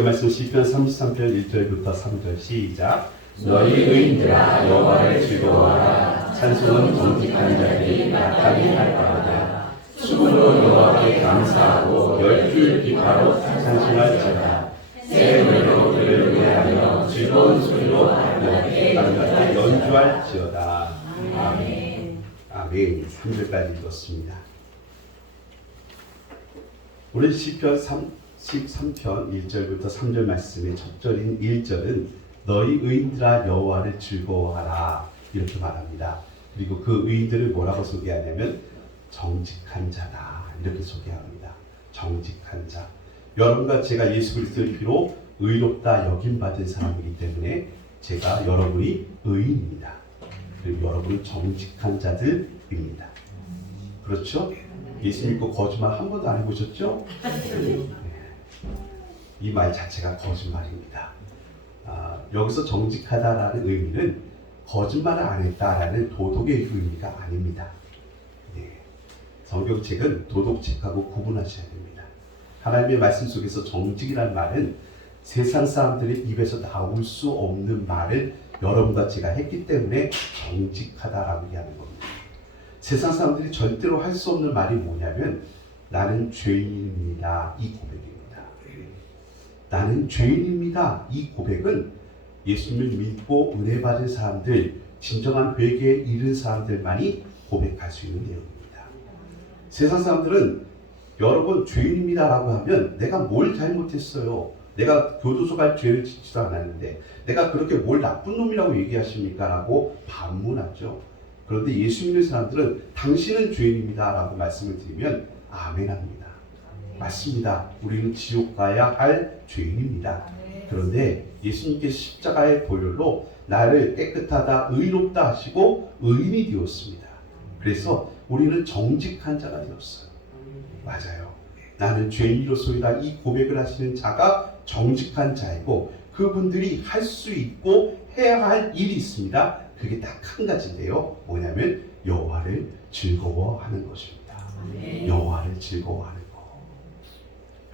성경 말씀 시편 33편 1절부터 3절 시작. 너희 의인들아 여호와를 즐거워하라. 찬송은 정직한 자들이 나타나게 할 것이다. 수금으로 여호와께 감사하고 열줄 기파로 찬송할지어다. 새 노래로 그를 위하여 즐거운 소리로 하나님께 연주할지어다. 아멘. 아멘. 3절까지 읽었습니다. 오늘 시편 13편 1절부터 3절 말씀의 첫 절인 1절은 너희 의인들아 여호와를 즐거워하라 이렇게 말합니다. 그리고 그 의인들을 뭐라고 소개하냐면 정직한 자다 이렇게 소개합니다. 정직한 자. 여러분과 제가 예수 그리스도의 피로 의롭다 여김받은 사람이기 때문에 제가 여러분이 의인입니다. 그리고 여러분은 정직한 자들입니다. 그렇죠? 예수 믿고 거짓말 한 번도 안 해보셨죠? 이 말 자체가 거짓말입니다. 여기서 정직하다라는 의미는 거짓말을 안 했다라는 도덕의 의미가 아닙니다. 성경책은 도덕책하고 구분하셔야 됩니다. 하나님의 말씀 속에서 정직이라는 말은 세상 사람들의 입에서 나올 수 없는 말을 여러분과 제가 했기 때문에 정직하다라고 얘기하는 겁니다. 세상 사람들이 절대로 할 수 없는 말이 뭐냐면 나는 죄인입니다. 이 고백입니다. 나는 죄인입니다. 이 고백은 예수님을 믿고 은혜 받은 사람들, 진정한 회개에 이른 사람들만이 고백할 수 있는 내용입니다. 세상 사람들은 여러분 죄인입니다 라고 하면 내가 뭘 잘못했어요? 내가 교도소 갈 죄를 짓지도 않았는데 내가 그렇게 뭘 나쁜 놈이라고 얘기하십니까? 라고 반문하죠. 그런데 예수 믿는 사람들은 당신은 죄인입니다 라고 말씀을 드리면 아멘합니다. 맞습니다. 우리는 지옥 가야 할 죄인입니다. 그런데 예수님께서 십자가의 보혈로 나를 깨끗하다 의롭다 하시고 의인이 되었습니다. 그래서 우리는 정직한 자가 되었어요. 맞아요. 나는 죄인이로소이다 이 고백을 하시는 자가 정직한 자이고 그분들이 할 수 있고 해야 할 일이 있습니다. 그게 딱 한 가지인데요. 뭐냐면 여호와를 즐거워하는 것입니다. 여호와를 즐거워하는 것.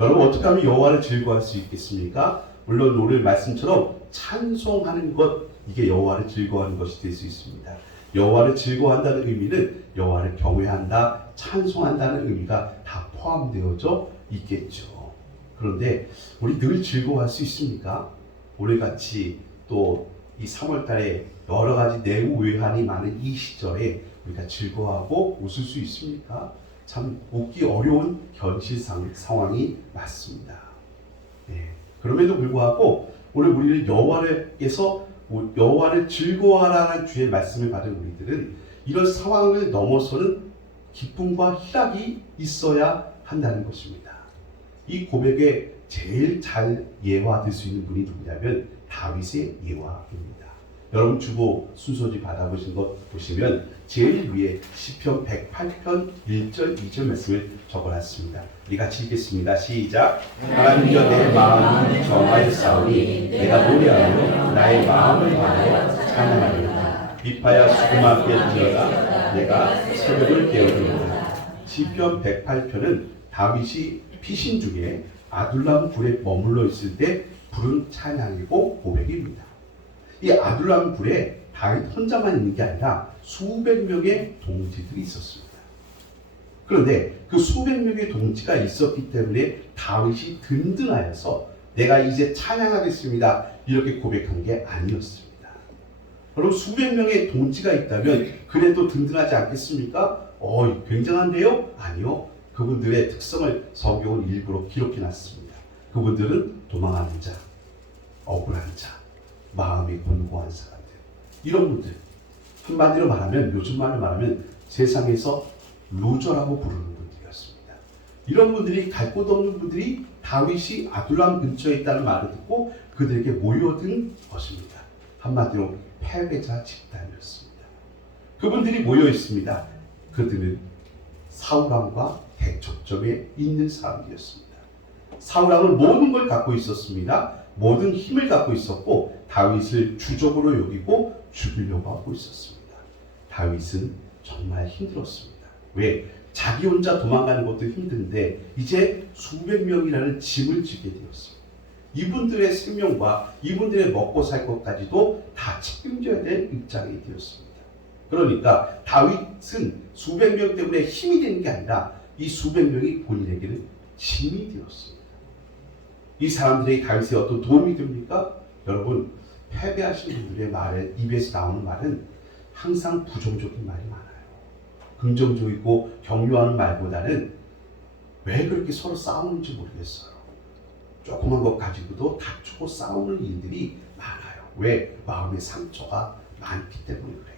여러분 어떻게 하면 여호와를 즐거워할 수 있겠습니까? 물론 오늘 말씀처럼 찬송하는 것 이게 여호와를 즐거워하는 것이 될 수 있습니다. 여호와를 즐거워한다는 의미는 여호와를 경외한다, 찬송한다는 의미가 다 포함되어져 있겠죠. 그런데 우리 늘 즐거워할 수 있습니까? 오늘같이 또 이 3월달에 여러 가지 내후 외환이 많은 이 시절에 우리가 즐거워하고 웃을 수 있습니까? 참 웃기 어려운 현실 상황이 맞습니다. 네. 그럼에도 불구하고 오늘 우리는 여호와를 즐거워하라는 주의 말씀을 받은 우리들은 이런 상황을 넘어서는 기쁨과 희락이 있어야 한다는 것입니다. 이 고백에 제일 잘 예화될 수 있는 분이 누구냐면 다윗의 예화입니다. 여러분 주보 순서지 받아보신 것 보시면 제일 위에 시편 108편 1절 2절 말씀을 적어놨습니다. 우리 같이 읽겠습니다. 시작. 하나님여 내 마음은 정하였사오니 내가 노래하며 나의 마음을 다하여 찬양하리로다. 비파야 수금 앞에 들어가 내가 새벽을 깨우리로다. 시편 108편은 다윗이 피신 중에 아둘람 굴에 머물러 있을 때 부른 찬양이고 고백입니다. 이 아둘람 굴에 다윗 혼자만 있는 게 아니라 수백 명의 동지들이 있었습니다. 그런데 그 수백 명의 동지가 있었기 때문에 다윗이 든든하여서 내가 이제 찬양하겠습니다 이렇게 고백한 게 아니었습니다. 여러분 수백 명의 동지가 있다면 그래도 든든하지 않겠습니까? 굉장한데요? 아니요. 그분들의 특성을 성경은 일부러 기록해놨습니다. 그분들은 도망하는 자, 억울한 자, 마음이 곤고한 사람들 이런 분들 한마디로 말하면 요즘 말로 말하면 세상에서 루저라고 부르는 분들이었습니다. 이런 분들이 갈 곳 없는 분들이 다윗이 아둘람 근처에 있다는 말을 듣고 그들에게 모여든 것입니다. 한마디로 패배자 집단이었습니다. 그분들이 모여 있습니다. 그들은 사울왕과 대척점에 있는 사람들이었습니다. 사울왕은 모든 걸 갖고 있었습니다. 모든 힘을 갖고 있었고 다윗을 주적으로 여기고 죽이려고 하고 있었습니다. 다윗은 정말 힘들었습니다. 왜? 자기 혼자 도망가는 것도 힘든데 이제 수백 명이라는 짐을 지게 되었습니다. 이분들의 생명과 이분들의 먹고 살 것까지도 다 책임져야 될 입장이 되었습니다. 그러니까 다윗은 수백 명 때문에 힘이 되는 게 아니라 이 수백 명이 본인에게는 짐이 되었습니다. 이 사람들이 다윗에 어떤 도움이 됩니까? 여러분, 패배하신 분들의 말에 입에서 나오는 말은 항상 부정적인 말이 많아요. 긍정적이고 격려하는 말보다는 왜 그렇게 서로 싸우는지 모르겠어요. 조그만 것 가지고도 다투고 싸우는 일들이 많아요. 왜? 마음의 상처가 많기 때문에 그래요.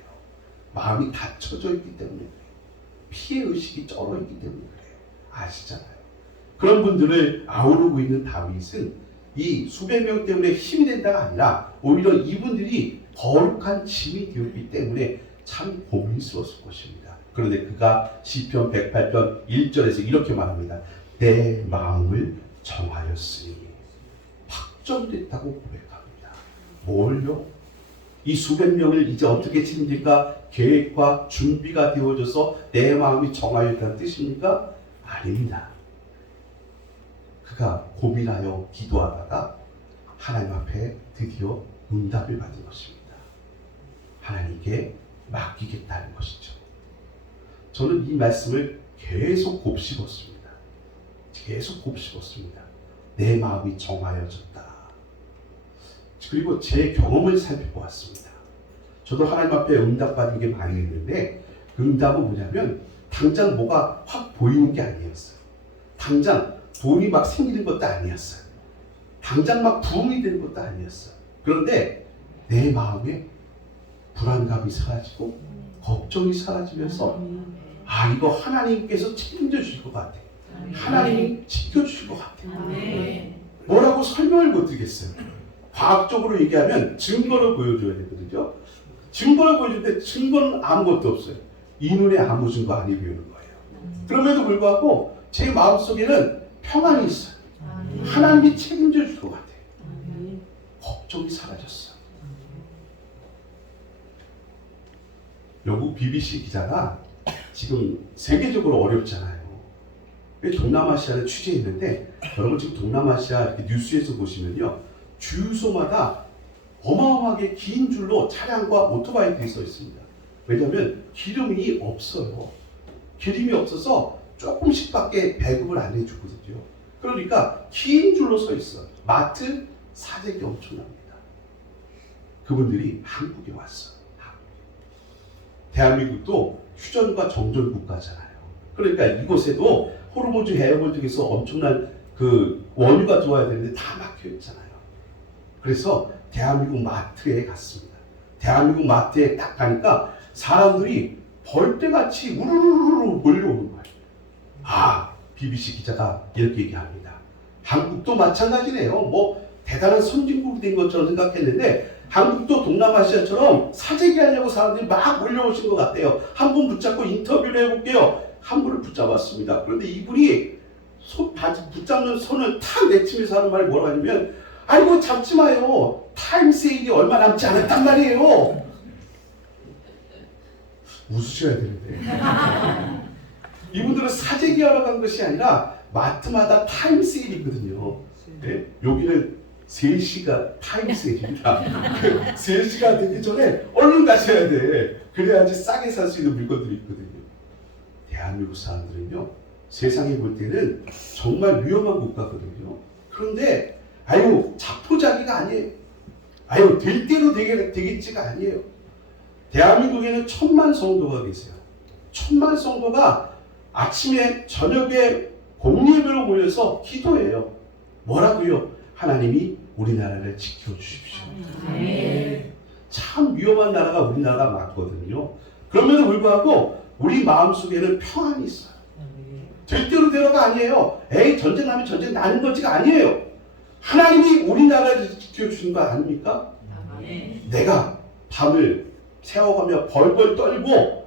마음이 닫혀져 있기 때문에 그래요. 피해의식이 쩔어 있기 때문에 그래요. 아시잖아요. 그런 분들을 아우르고 있는 다윗은 이 수백 명 때문에 힘이 된다가 아니라 오히려 이분들이 거룩한 짐이 되었기 때문에 참 고민스러웠을 것입니다. 그런데 그가 시편 108편 1절에서 이렇게 말합니다. 내 마음을 정하였으니 확정됐다고 고백합니다. 뭘요? 이 수백 명을 이제 어떻게 책임질까 계획과 준비가 되어져서 내 마음이 정하였다는 뜻입니까? 아닙니다. 그가 고민하여 기도하다가 하나님 앞에 드디어 응답을 받은 것입니다. 하나님께 맡기겠다는 것이죠. 저는 이 말씀을 계속 곱씹었습니다. 계속 곱씹었습니다. 내 마음이 정하여졌다. 그리고 제 경험을 살펴보았습니다. 저도 하나님 앞에 응답받은 게 많이 있는데 그 응답은 뭐냐면 당장 뭐가 확 보이는 게 아니었어요. 당장 돈이 막 생기는 것도 아니었어요. 당장 막 부흥이 되는 것도 아니었어요. 그런데 내 마음에 불안감이 사라지고 걱정이 사라지면서 아, 이거 하나님께서 책임져 주실 것 같아. 하나님이 지켜주실 것 같아. 뭐라고 설명을 못 드리겠어요. 과학적으로 얘기하면 증거를 보여줘야 되거든요. 증거를 보여주는데 증거는 아무것도 없어요. 이 눈에 아무 증거 안 보이는 거예요. 그럼에도 불구하고 제 마음속에는 평안이 있어요. 하나님이 책임져 줄 것 같아요. 걱정이 사라졌어요. 영국 BBC 기자가 지금 세계적으로 어렵잖아요. 동남아시아를 취재했는데 여러분 지금 동남아시아 이렇게 뉴스에서 보시면요. 주유소마다 어마어마하게 긴 줄로 차량과 오토바이들이 서 있습니다. 왜냐하면 기름이 없어요. 기름이 없어서 조금씩밖에 배급을 안 해주거든요. 그러니까 긴 줄로 서 있어요. 마트 사재기 엄청납니다. 그분들이 한국에 왔어요. 대한민국도 휴전과 정전 국가잖아요. 그러니까 이곳에도 호르무즈 해협을 통해서 엄청난 그 원유가 들어와야 되는데 다 막혀 있잖아요. 그래서 대한민국 마트에 갔습니다. 대한민국 마트에 딱 가니까 사람들이 벌떼같이 우르르르 몰려오는 거예요. 아, BBC 기자가 이렇게 얘기합니다. 한국도 마찬가지네요. 뭐 대단한 선진국이 된 것처럼 생각했는데 한국도 동남아시아처럼 사재기 하려고 사람들이 막 몰려오신 것 같아요. 한 분 붙잡고 인터뷰를 해볼게요. 한 분을 붙잡았습니다. 그런데 이분이 붙잡는 손을 탁 내치면서 하는 말이 뭐라고 하냐면 아이고 잡지 마요. 타임 세일이 얼마 남지 않았단 말이에요. 웃으셔야 되는데. 이분들은 사재기 하러 간 것이 아니라 마트마다 타임 세일이거든요. 네? 여기는 3시가 타임 세일입니다. 3시가 되기 전에 얼른 가셔야 돼. 그래야지 싸게 살 수 있는 물건들이 있거든요. 대한민국 사람들은요. 세상에 볼 때는 정말 위험한 국가거든요. 그런데 아유 자포자기가 아니에요. 아유 될 대로 되겠지가 아니에요. 대한민국에는 1000만 성도가 계세요. 1000만 성도가 아침에 저녁에 공예배로 모여서 기도해요. 뭐라고요? 하나님이 우리나라를 지켜주십시오. 참 위험한 나라가 우리나라가 맞거든요. 그럼에도 불구하고 우리 마음속에는 평안이 있어요. 절대로 대로가 아니에요. 에이 전쟁 나면 전쟁 나는 거지가 아니에요. 하나님이 우리나라를 지켜주신 거 아닙니까? 내가 밤을 새워가며 벌벌 떨고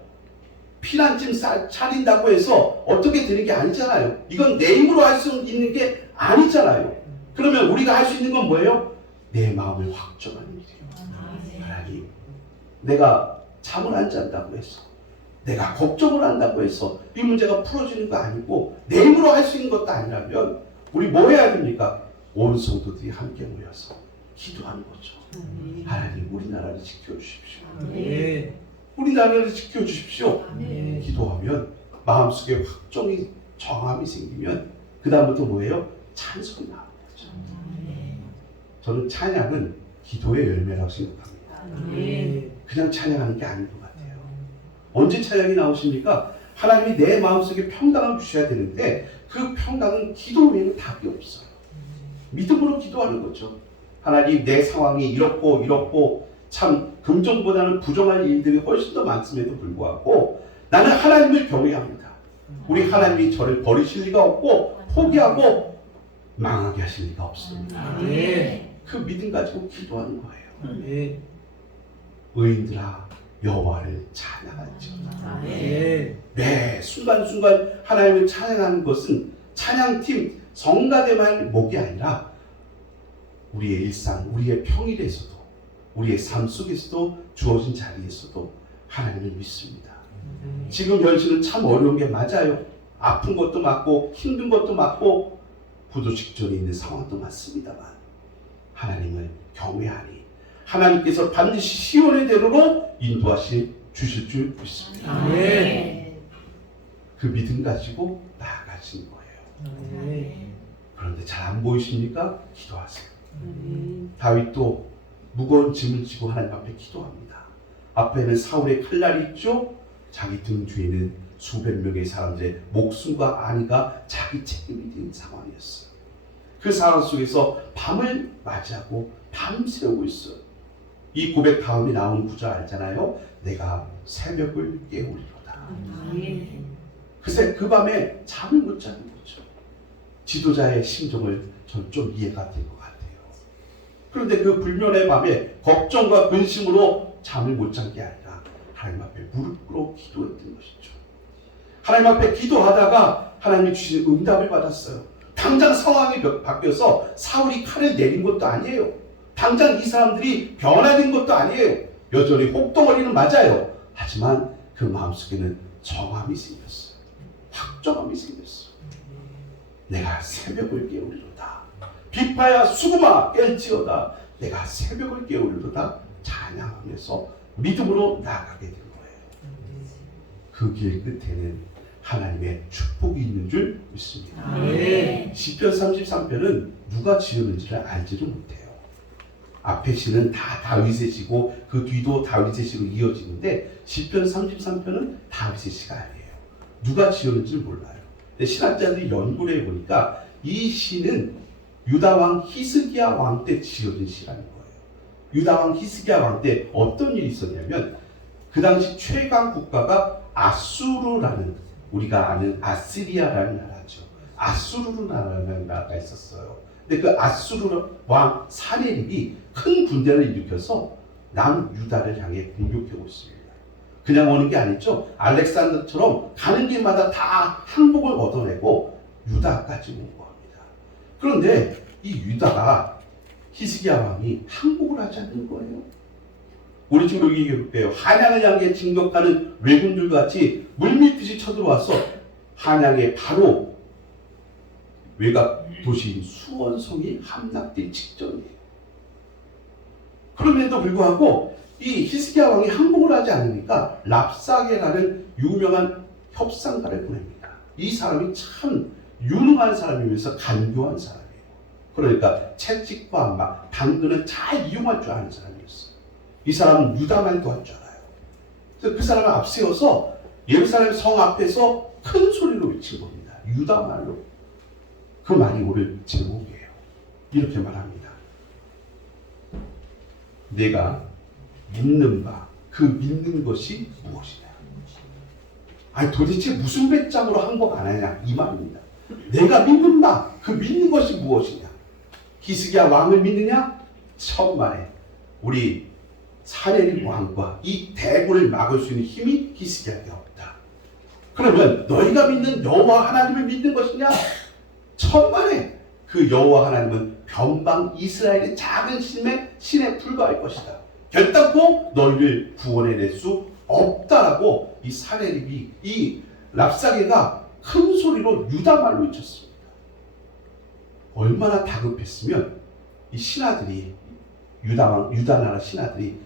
피난짐 차린다고 해서 어떻게 되는 게 아니잖아요. 이건 내 힘으로 할 수 있는 게 아니잖아요. 그러면 우리가 할 수 있는 건 뭐예요? 내 마음을 확정하는 일이에요. 하나님, 내가 잠을 안 잔다고 해서 내가 걱정을 한다고 해서 이 문제가 풀어지는 거 아니고 내 힘으로 할 수 있는 것도 아니라면 우리 뭐 해야 됩니까? 온 성도들이 함께 모여서 기도하는 거죠. 하나님 우리나라를 지켜주십시오. 우리나라를 지켜주십시오. 기도하면 마음속에 확정이 정함이 생기면 그 다음부터 뭐예요? 찬송이 나오는 거죠. 저는 찬양은 기도의 열매라고 생각합니다. 그냥 찬양하는 게 아닌 것 같아요. 언제 찬양이 나오십니까? 하나님이 내 마음속에 평강을 주셔야 되는데 그 평강은 기도 외에는 답이 없어요. 믿음으로 기도하는 거죠. 하나님 내 상황이 이렇고 참 긍정보다는 부정한 일들이 훨씬 더 많음에도 불구하고 나는 하나님을 경외합니다. 우리 하나님이 저를 버리실 리가 없고 포기하고 망하게 하실 리가 없습니다. 그 믿음 가지고 기도하는 거예요. 의인들아 여호와를 찬양할지어다. 매 순간순간 하나님을 찬양하는 것은 찬양팀 성가대만 목이 아니라 우리의 일상, 우리의 평일에서도 우리의 삶 속에서도 주어진 자리에서도 하나님을 믿습니다. 지금 현실은 참 어려운 게 맞아요. 아픈 것도 맞고 힘든 것도 맞고 부도 직전에 있는 상황도 맞습니다만 하나님을 경외하니 하나님께서 반드시 시온의 대로로 인도하실 주실 줄 믿습니다. 그 믿음 가지고 나아가시는 거예요. 그런데 잘 안 보이십니까? 기도하세요. 다윗도 무거운 짐을 지고 하나님 앞에 기도합니다. 앞에는 사울의 칼날이 있죠. 자기 등 뒤에는 수백 명의 사람들의 목숨과 안위가 자기 책임이 된 상황이었어요. 그 상황 속에서 밤을 맞이하고 밤새우고 있어요. 이 고백 다음에 나오는 구절 알잖아요. 내가 새벽을 깨우리로다. 그새 그 밤에 잠을 못 자는 거죠. 지도자의 심정을 전 좀 이해가 될 것 같아요. 그런데 그 불면의 밤에 걱정과 근심으로 잠을 못 잔 게 아니라 하나님 앞에 무릎 꿇어 기도했던 것이죠. 하나님 앞에 기도하다가 하나님이 주신 응답을 받았어요. 당장 상황이 바뀌어서 사울이 칼을 내린 것도 아니에요. 당장 이 사람들이 변화된 것도 아니에요. 여전히 혹독거리는 맞아요. 하지만 그 마음속에는 정함이 생겼어요. 확정함이 생겼어요. 내가 새벽을 깨우리로다. 비파야 수구마 깰지어다. 내가 새벽을 깨우리로다. 찬양하면서 믿음으로 나아가게 된 거예요. 그 길 끝에는 하나님의 축복이 있는 줄 믿습니다. 시편 33편은 누가 지었는지를 알지를 못해요. 앞에 시는 다 다윗의 시고 그 뒤도 다윗의 시로 이어지는데 시편 33편은 다윗의 시가 아니에요. 누가 지었는지를 몰라요. 근데 신학자들이 연구를 해보니까 이 시는 유다왕 히스기야 왕 때 지어진 시라는 거예요. 유다왕 히스기야 왕 때 어떤 일이 있었냐면 그 당시 최강 국가가 아수르라는 우리가 아는 아시리아라는 나라죠. 아수르라는 나라가 있었어요. 근데 그 아수르 왕 사네립이 큰 군대를 일으켜서 남유다를 향해 공격하고 있습니다. 그냥 오는 게 아니죠. 알렉산더처럼 가는 길마다 다 항복을 얻어내고 유다까지 온 겁니다. 그런데 이 유다가 히스기야 왕이 항복을 하지 않는 거예요. 우리 지금 여기 얘기해볼게요. 한양을 향해 진격하는 왜군들 같이 물밀듯이 쳐들어와서 한양에 바로 외곽 도시인 수원성이 함락될 직전이에요. 그럼에도 불구하고 이 히스기야 왕이 항복을 하지 않으니까 랍사게라는 유명한 협상가를 보냅니다. 이 사람이 참 유능한 사람이면서 간교한 사람이에요. 그러니까 채찍과 막 당근을 잘 이용할 줄 아는 사람이었어요. 이 사람은 유다말도 할 줄 알아요. 그래서 그 사람을 앞세워서 예루살렘 성 앞에서 큰 소리로 외친 겁니다. 유다말로. 그 말이 오늘 제목이에요. 이렇게 말합니다. 내가 믿는 바, 그 믿는 것이 무엇이냐? 아니 도대체 무슨 배짱으로 항복 안 하냐? 이 말입니다. 내가 믿는 바, 그 믿는 것이 무엇이냐? 히스기야 왕을 믿느냐? 천만에 우리 사내립 왕과 이 대군을 막을 수 있는 힘이 히스기야에게 없다. 그러면 너희가 믿는 여호와 하나님을 믿는 것이냐? 천만에 그 여호와 하나님은 변방 이스라엘의 작은 신에 불과할 것이다. 결단코 너희를 구원해낼 수 없다라고 이 사내립이 이 랍사게가 큰 소리로 유다말로 외쳤습니다. 얼마나 다급했으면 이 신하들이 유다 나라 신하들이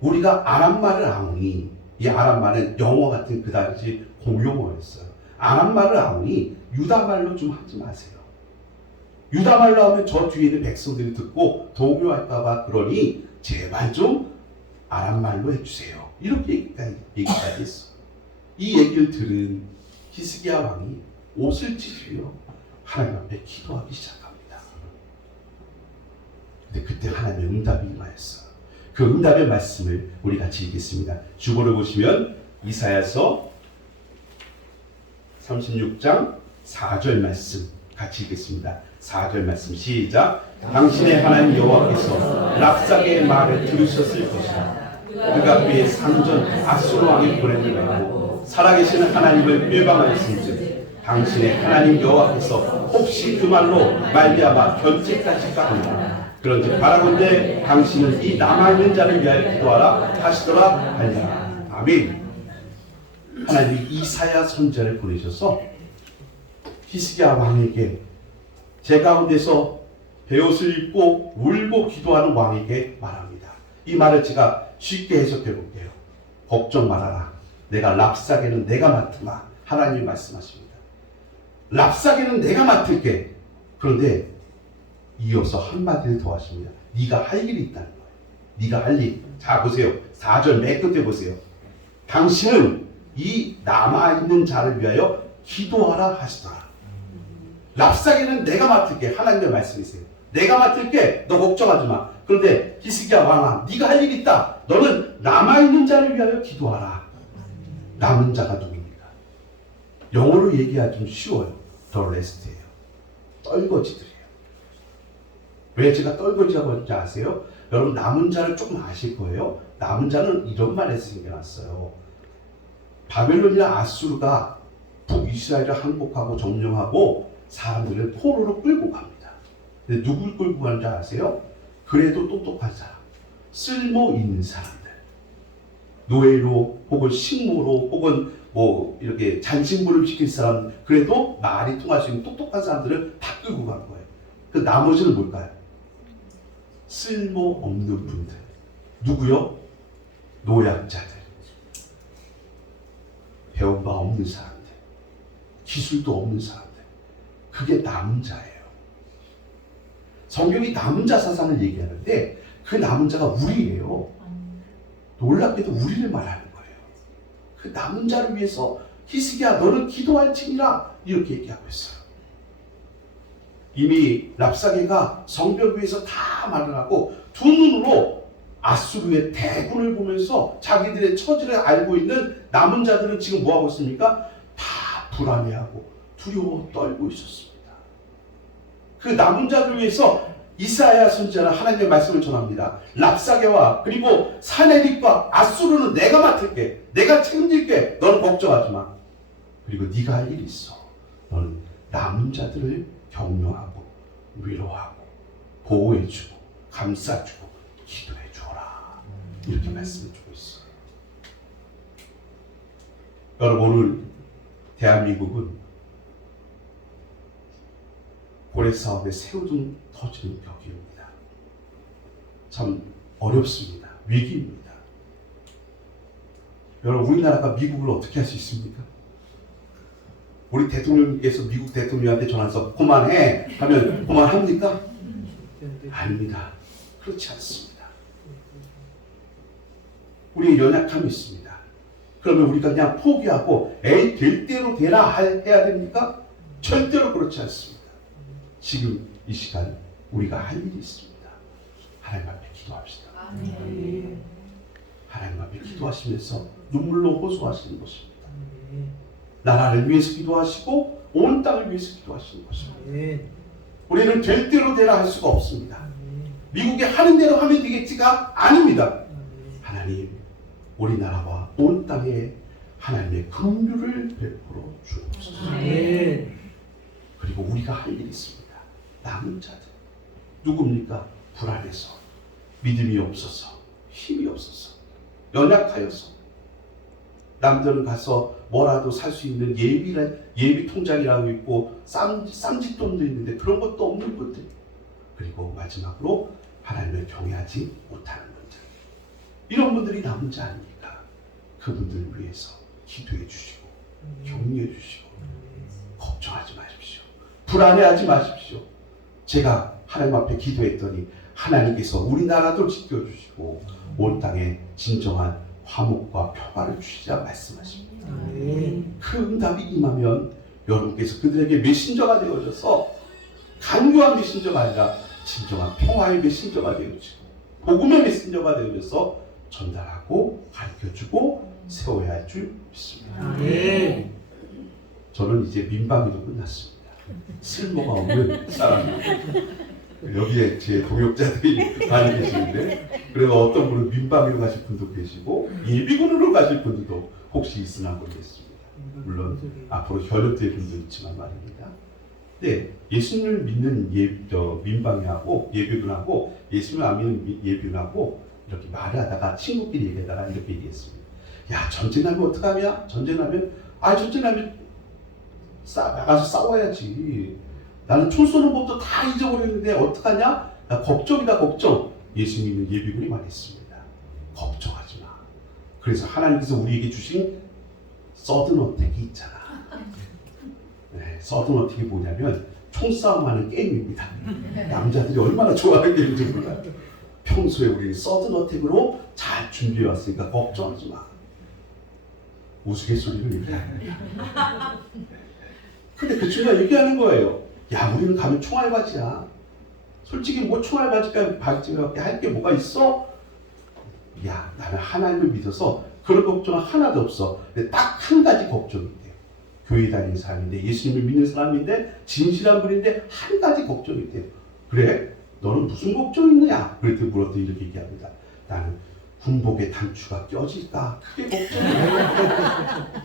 우리가 아람말을 아오니, 이 아람말은 영어 같은 그 당시 공용어였어요. 아람말을 아오니 유다말로 좀 하지 마세요. 유다말로 하면 저 뒤에 있는 백성들이 듣고 동요할까봐, 그러니 제발 좀 아람말로 해주세요. 이렇게 얘기까지 했어. 이 얘기를 들은 히스기야 왕이 옷을 찢으며 하나님 앞에 기도하기 시작합니다. 근데 그때 하나님의 응답이 임하였어. 그 응답의 말씀을 우리 같이 읽겠습니다. 주보를 보시면 이사야서 36장 4절 말씀 같이 읽겠습니다. 4절 말씀 시작. 당신의 하나님 여호와께서 랍사게의 말을 들으셨을 것이다. 그가 그의 상전 아수르 왕의 고뇌를 메고 살아계시는 하나님을 회방하였음즉 당신의 하나님 여호와께서 혹시 그 말로 말미암아 견책하실까 하노라. 그런즉 바라건대 당신은 이 남아있는 자를 위하여 기도하라 하시더라 하니라. 아멘. 하나님이 이사야 선지자를 보내셔서 히스기야 왕에게 제 가운데서 베옷을 입고 울고 기도하는 왕에게 말합니다. 이 말을 제가 쉽게 해석해 볼게요. 걱정 말아라. 내가 랍사게는 내가 맡으마. 하나님이 말씀하십니다. 랍사게는 내가 맡을게. 그런데 이어서 한마디를 더 하십니다. 네가 할 일이 있다는 거예요. 네가 할 일. 자 보세요. 4절 맨 끝에 보세요. 당신은 이 남아있는 자를 위하여 기도하라 하시더라. 랍사게는 내가 맡을게. 하나님의 말씀이세요. 내가 맡을게. 너 걱정하지 마. 그런데 히스기야 왕아, 네가 할 일이 있다. 너는 남아있는 자를 위하여 기도하라. 남은 자가 누굽니까? 영어로 얘기하기 좀 쉬워요. The rest예요. 떨거지들이에요. 왜 제가 떨거지라고 하는지 아세요? 여러분 남은 자를 조금 아실 거예요. 남은 자는 이런 말에서 생겨났어요. 바벨론이나 아수르가 북이스라엘을 항복하고 점령하고 사람들을 포로로 끌고 갑니다. 근데 누굴 끌고 가는지 아세요? 그래도 똑똑한 사람, 쓸모 있는 사람들, 노예로 혹은 식모로 혹은 뭐 이렇게 잔식물을 지킬 사람, 그래도 말이 통할 수 있는 똑똑한 사람들을 다 끌고 간 거예요. 그 나머지는 뭘까요? 쓸모 없는 분들. 누구요? 노약자들, 배운 바 없는 사람들, 기술도 없는 사람들. 그게 남은 자예요. 성경이 남은 자 사상을 얘기하는데 그 남은 자가 우리예요. 놀랍게도 우리를 말하는 거예요. 그 남은 자를 위해서 히스기야 너는 기도할지니라 이렇게 얘기하고 있어요. 이미 랍사게가 성벽 위에서 다 말을 하고 두 눈으로 아수르의 대군을 보면서 자기들의 처지를 알고 있는 남은 자들은 지금 뭐하고 있습니까? 다 불안해하고 두려워 떨고 있었습니다. 그 남은 자를 위해서 이사야 선지자는 하나님의 말씀을 전합니다. 랍사게와 그리고 사네립과 아수르는 내가 맡을게. 내가 책임질게. 너는 걱정하지 마. 그리고 네가 할 일이 있어. 너는 남은 자들을 격려하고 위로하고 보호해주고 감싸주고 기도해주어라. 이렇게 말씀해주고 있어요. 여러분 오늘 대한민국은 고래 사업에 새우등 터지는 격입니다. 참 어렵습니다. 위기입니다. 여러분 우리나라가 미국을 어떻게 할 수 있습니까? 우리 대통령께서 미국 대통령한테 전화해서 그만해 하면 그만합니까? 아닙니다. 그렇지 않습니다. 우리의 연약함이 있습니다. 그러면 우리가 그냥 포기하고 에이 될 대로 되라 해야 됩니까? 절대로 그렇지 않습니다. 지금 이 시간 우리가 할 일이 있습니다. 하나님 앞에 기도합시다. 아멘. 하나님 앞에 기도하시면서 눈물로 호소하시는 것입니다. 나라를 위해서 기도하시고 온 땅을 위해서 기도하시는 것입니다. 우리는 될 대로 되라 할 수가 없습니다. 미국이 하는 대로 하면 되겠지가 아닙니다. 하나님 우리나라와 온 땅에 하나님의 긍휼을 베풀어 주옵소서. 그리고 우리가 할 일이 있습니다. 남은 자들 누굽니까? 불안해서 믿음이 없어서 힘이 없어서 연약하여서 남들은 가서 뭐라도 살 수 있는 예비 통장이라고 있고 쌈짓돈도 있는데 그런 것도 없는 분들. 그리고 마지막으로 하나님을 경외하지 못하는 분들. 이런 분들이 남은 자 아닙니까? 그분들을 위해서 기도해 주시고 격려해 주시고 걱정하지 마십시오. 불안해하지 마십시오. 제가 하나님 앞에 기도했더니 하나님께서 우리나라도 지켜주시고 온 땅에 진정한 화목과 평화를 주시자 말씀하십니다. 그 응답이 임하면 여러분께서 그들에게 메신저가 되어져서 간교한 메신저가 아니라 진정한 평화의 메신저가 되어지고 복음의 메신저가 되어져서 전달하고 가르쳐주고 세워야 할 줄 믿습니다. 저는 이제 민방위도 끝났습니다. 쓸모가 없는 사람입니다. 여기에 제 동역자들이 많이 계시는데, 그래서 어떤 분은 민방위로 가실 분도 계시고 예비군으로 가실 분들도 혹시 있으나 모르겠습니다. 물론 앞으로 현역될 분도 있지만 말입니다. 네, 예수님을 믿는 민방위하고 예비군하고 예수님을 안 믿는 예비군하고 이렇게 말을 하다가 친구끼리 얘기하다가 이렇게 얘기했습니다. 야, 전쟁하면 어떡하냐? 전쟁하면 나가서 싸워야지. 나는 총 쏘는 법도 다 잊어버렸는데 어떡하냐? 나 걱정이다 걱정. 예수님은 예비군이 말했습니다. 걱정하지 마. 그래서 하나님께서 우리에게 주신 서든어택이 있잖아. 네, 서든어택이 뭐냐면 총싸움하는 게임입니다. 남자들이 얼마나 좋아하는 게임인지 몰라요. 평소에 우리는 서든어택으로 잘 준비해왔으니까 걱정하지 마. 우스갯소리를 얘기합니다. 근데 그 친구가 얘기하는 거예요. 야, 우리는 가면 총알바지야. 솔직히 뭐 총알바지가 할 게 뭐가 있어? 야, 나는 하나님을 믿어서 그런 걱정은 하나도 없어. 근데 딱 한 가지 걱정이 돼요. 교회 다니는 사람인데, 예수님을 믿는 사람인데, 진실한 분인데 한 가지 걱정이 돼요. 그래? 너는 무슨 걱정이 있느냐? 그랬더니 물었더니 이렇게 얘기합니다. 나는 군복의 단추가 껴질까? 그게 걱정이야.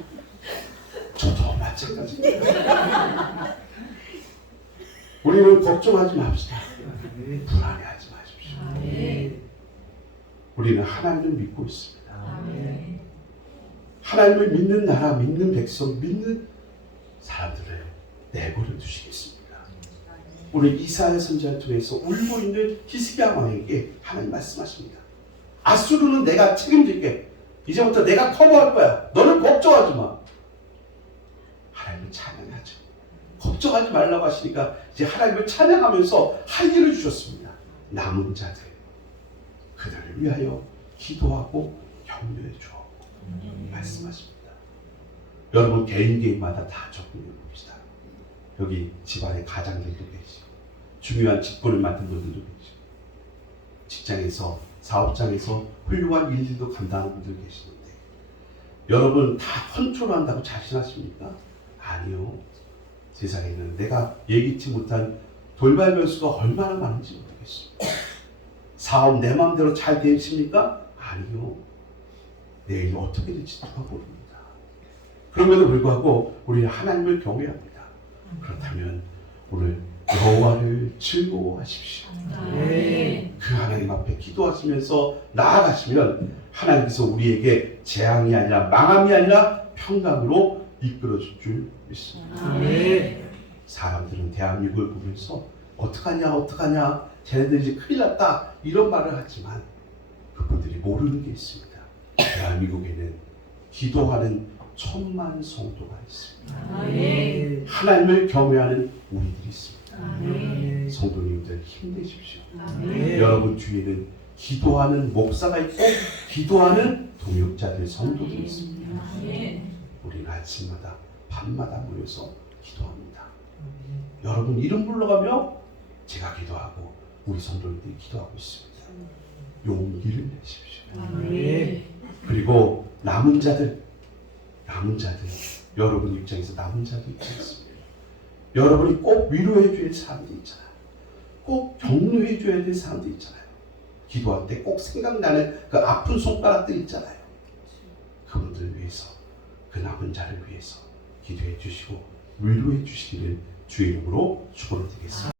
저도 마찬가지입니다. 우리는 걱정하지 맙시다. 불안해하지 마십시오. 우리는 하나님을 믿고 있습니다. 하나님을 믿는 나라, 믿는 백성, 믿는 사람들을 내버려 두시겠습니다. 오늘 이사야 선지자를 통해서 울고 있는 히스기야 왕에게 하나님 말씀하십니다. 아수르는 내가 책임질게. 이제부터 내가 커버할 거야. 너는 걱정하지 마. 하나님을 찬양하죠. 걱정하지 말라고 하시니까 이제 하나님을 찬양하면서 할 일을 주셨습니다. 남은 자들, 그들을 위하여 기도하고 격려해 주어 말씀하십니다. 여러분 개인마다 다 적용해 봅시다. 여기 집안의 가장들도 계시고 중요한 직분을 맡은 분들도 계시고 직장에서 사업장에서 훌륭한 일들도 감당하는 분들 계시는데 여러분 다 컨트롤한다고 자신하십니까? 아니요. 세상에는 내가 예기치 못한 돌발 변수가 얼마나 많은지 모르겠습니다. 사업 내 마음대로 잘 되십니까? 아니요. 내일 어떻게 될지 누가 모릅니다. 그럼에도 불구하고 우리는 하나님을 경외합니다. 그렇다면 오늘 여호와를 즐거워하십시오. 그 하나님 앞에 기도하시면서 나아가시면 하나님께서 우리에게 재앙이 아니라 망함이 아니라 평강으로 이끌어줄 줄 믿습니다. 사람들은 대한민국을 보면서 어떡하냐 쟤네들 이제 큰일 났다 이런 말을 하지만 그분들이 모르는 게 있습니다. 대한민국에는 기도하는 천만 성도가 있습니다. 하나님을 경외하는 우리들이 있습니다. 성도님들 힘내십시오. 여러분 주위에는 기도하는 목사가 있고 기도하는 동역자들 성도들이 있습니다. 우리는 아침마다 밤마다 모여서 기도합니다. 여러분 이름 불러가며 제가 기도하고 우리 성도님들이 기도하고 있습니다. 용기를 내십시오. 그리고 남은 자들 여러분 입장에서 남은 자도 있지 않습니다. 여러분이 꼭 위로해 줘야 될 사람도 있잖아요. 꼭 격려해 줘야 될 사람도 있잖아요. 기도할 때 꼭 생각나는 그 아픈 손가락들 있잖아요. 그분들 위해서 그 남은 자를 위해서 기도해 주시고 위로해 주시기를 주의 이름으로 축원드리겠습니다.